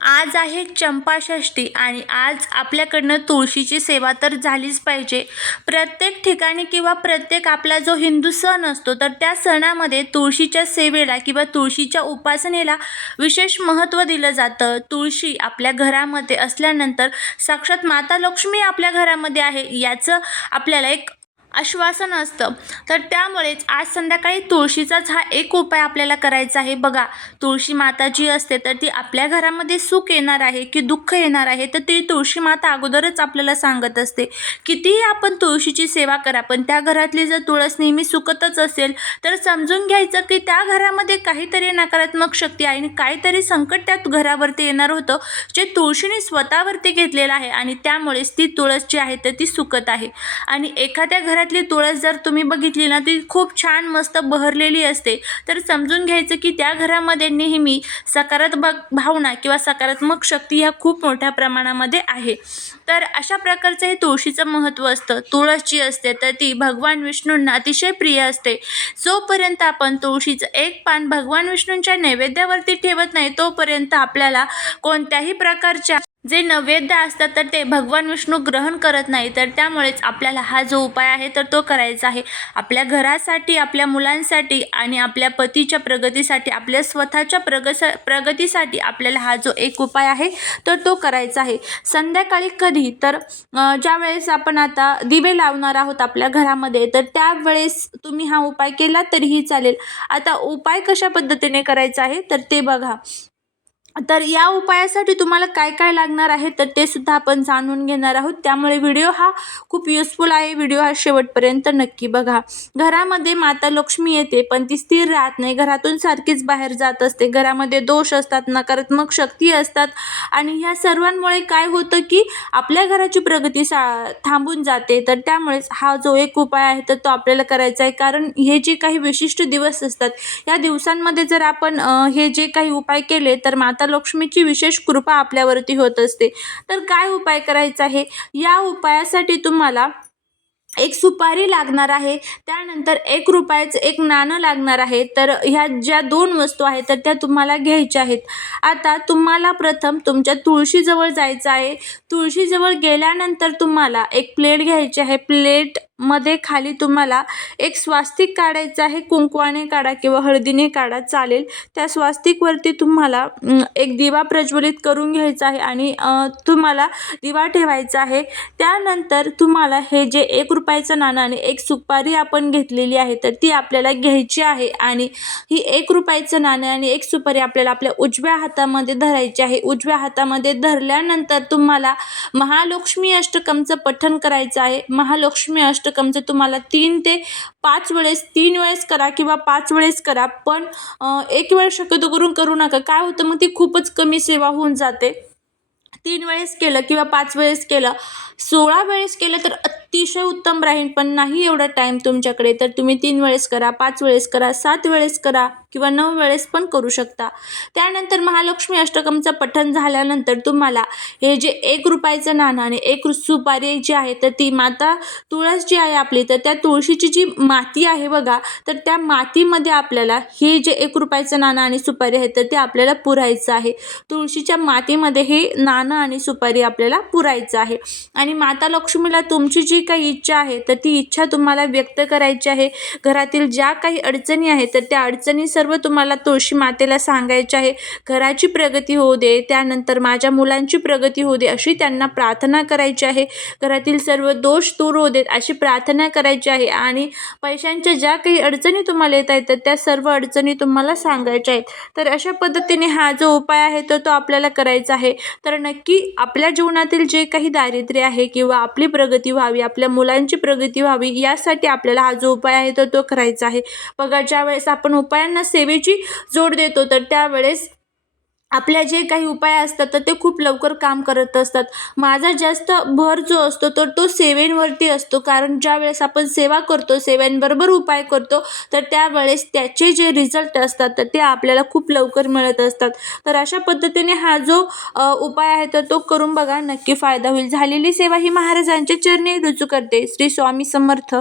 आज आहे चंपाषष्ठी आणि आज आपल्याकडनं तुळशीची सेवा तर झालीच पाहिजे. प्रत्येक ठिकाणी किंवा प्रत्येक आपला जो हिंदू सण असतो तर त्या सणामध्ये तुळशीच्या सेवेला किंवा तुळशीच्या उपासनेला विशेष महत्त्व दिलं जातं. तुळशी आपल्या घरामध्ये असल्यानंतर साक्षात माता लक्ष्मी आपल्या घरामध्ये आहे याचं आपल्याला एक आश्वासन असतं. तर त्यामुळेच आज संध्याकाळी तुळशीचाच हा एक उपाय आपल्याला करायचा आहे. बघा तुळशी माता जी असते तर ती आपल्या घरामध्ये सुख येणार आहे की दुःख येणार आहे तर ती तुळशी माता अगोदरच आपल्याला सांगत असते. कितीही आपण तुळशीची सेवा करा पण त्या घरातली जर तुळस नेहमी सुकतच असेल तर समजून घ्यायचं की त्या घरामध्ये काहीतरी नकारात्मक शक्ती आहे आणि काहीतरी संकट त्या घरावरती येणार होतं जे तुळशीने स्वतःवरती घेतलेलं आहे आणि त्यामुळेच ती तुळस जी आहे तर ती सुकत आहे. आणि एखाद्या घरातली तुळस जर तुम्ही बघितली ना ती खूप छान मस्त बहरलेली असते. तर समजून घ्यायचं की त्या घरामध्ये नेहमी सकारात्मक भावना किंवा सकारात्मक शक्ती ह्या खूप मोठ्या प्रमाणामध्ये आहे. तर अशा प्रकारचं हे तुळशीचं महत्त्व असतं. तुळस जी असते तर ती भगवान विष्णूंना अतिशय प्रिय असते. जोपर्यंत आपण तुळशीचं एक पान भगवान विष्णूंच्या नैवेद्यावरती ठेवत नाही तोपर्यंत आपल्याला कोणत्याही प्रकारच्या जे नैवेद्य असतात तर ते भगवान विष्णू ग्रहण करत नाही. तर त्यामुळेच आपल्याला हा जो उपाय आहे तर तो करायचा आहे. आपल्या घरासाठी आपल्या मुलांसाठी आणि आपल्या पतीच्या प्रगतीसाठी आपल्या स्वतःच्या प्रगस प्रगतीसाठी आपल्याला हा जो एक उपाय आहे तर तो करायचा आहे. संध्याकाळी कधी तर ज्यावेळेस आपण आता दिवे लावणार आहोत आपल्या घरामध्ये तर त्यावेळेस तुम्ही हा उपाय केला तरीही चालेल. आता उपाय कशा पद्धतीने करायचा आहे तर ते बघा. तर या उपायासाठी तुम्हाला काय काय लागणार आहे तर ते सुद्धा आपण जाणून घेणार आहोत. त्यामुळे व्हिडिओ हा खूप युजफुल आहे. व्हिडिओ हा शेवटपर्यंत नक्की बघा. घरामध्ये माता लक्ष्मी येते पण ती स्थिर राहत नाही. घरातून सारखीच बाहेर जात असते. घरामध्ये दोष असतात नकारात्मक शक्ती असतात आणि ह्या सर्वांमुळे काय होतं की आपल्या घराची प्रगती सा थांबून जाते. तर त्यामुळेच हा जो एक उपाय आहे तर तो आपल्याला करायचा आहे. कारण हे जे काही विशिष्ट दिवस असतात या दिवसांमध्ये जर आपण हे जे काही उपाय केले तर माता लक्ष्मीची विशेष कृपा आपल्यावरती होत असते. तर काय उपाय करायचा आहे? या उपायासाठी तुम्हाला एक सुपारी लागणार आहे. त्यानंतर एक रुपयाचं एक नाणं लागणार आहे. तर ह्या ज्या दोन वस्तू आहेत तर त्या तुम्हाला घ्यायच्या आहेत. आता तुम्हाला प्रथम तुमच्या तुळशीजवळ जायचं आहे. तुळशीजवळ गेल्यानंतर तुम्हाला एक प्लेट घ्यायची आहे. प्लेट मध्ये खाली तुम्हाला एक स्वास्तिक काढायचं आहे. कुंकवाने काढा किंवा हळदीने काढा चालेल. त्या स्वास्तिकवरती तुम्हाला एक दिवा प्रज्वलित करून घ्यायचा आहे आणि तुम्हाला दिवा ठेवायचा आहे. त्यानंतर तुम्हाला हे जे एक रुपयाचं नाणं आणि एक सुपारी आपण घेतलेली आहे तर ती आपल्याला घ्यायची आहे आणि ही एक रुपयाचं नाणं आणि एक सुपारी आपल्याला आपल्या उजव्या हातामध्ये धरायची आहे. उजव्या हातामध्ये धरल्यानंतर तुम्हाला महालक्ष्मी अष्टकमचं पठण करायचं आहे. महालक्ष्मी अष्ट अष्टकमचं म्हणजे तुम्हाला तीन ते पाच वेळेस तीन वेळेस करा किंवा पाच वेळेस करा पण एक वेळ शक्यतो करून करू नका. काय होतं मग ती खूपच कमी सेवा होऊन जाते. तीन वेळेस केलं किंवा पाच वेळेस केलं सोळा वेळेस केलं तर अतिशय उत्तम राहील पण नाही एवढा टाईम तुमच्याकडे. तर तुम्ही तीन वेळेस करा पाच वेळेस करा सात वेळेस करा किंवा नऊ वेळेस पण करू शकता. त्यानंतर महालक्ष्मी अष्टकमचं पठण झाल्यानंतर तुम्हाला हे जे एक रुपयाचं नाणं आणि एक रु- सुपारी जी आहे तर ती माता तुळस जी आहे आपली तर त्या तुळशीची जी माती आहे बघा तर त्या मातीमध्ये आपल्याला हे जे एक रुपयाचं नाणं आणि सुपारी आहे तर ते आपल्याला पुरायचं आहे. तुळशीच्या मातीमध्ये हे नाणं आणि सुपारी आपल्याला पुरायचं आहे. आणि आणि माता लक्ष्मीला तुमची जी काही इच्छा आहे तर ती इच्छा तुम्हाला व्यक्त करायची आहे. घरातील ज्या काही अडचणी आहेत तर त्या अडचणी सर्व तुम्हाला तुळशी मातेला सांगायच्या आहे. घराची प्रगती होऊ दे त्यानंतर माझ्या मुलांची प्रगती होऊ दे अशी त्यांना प्रार्थना करायची आहे. घरातील सर्व दोष दूर होऊ देत अशी प्रार्थना करायची आहे. आणि पैशांच्या ज्या काही अडचणी तुम्हाला येत आहेत तर त्या सर्व अडचणी तुम्हाला सांगायच्या आहेत. तर अशा पद्धतीने हा जो उपाय आहे तर तो आपल्याला करायचा आहे. तर नक्की आपल्या जीवनातील जे काही दारिद्र्य आहे किंवा आपली प्रगती व्हावी आपल्या मुलांची प्रगती व्हावी यासाठी आपल्याला हा जो उपाय आहे तर तो करायचा आहे. बघा ज्यावेळेस आपण उपायांना सेवेची जोड देतो तर त्यावेळेस आपल्या जे काही उपाय असतात तर ते खूप लवकर काम करत असतात. माझा जास्त भर जो असतो तर तो सेवेंवरती असतो. कारण ज्या वेळेस आपण सेवा करतो सेवेंबरोबर उपाय करतो तर त्यावेळेस त्याचे जे रिझल्ट असतात तर ते आपल्याला खूप लवकर मिळत असतात. तर अशा पद्धतीने हा जो उपाय आहे तर तो करून बघा नक्की फायदा होईल. झालेली सेवा ही महाराजांच्या चरणी रुजू करते. श्री स्वामी समर्थ.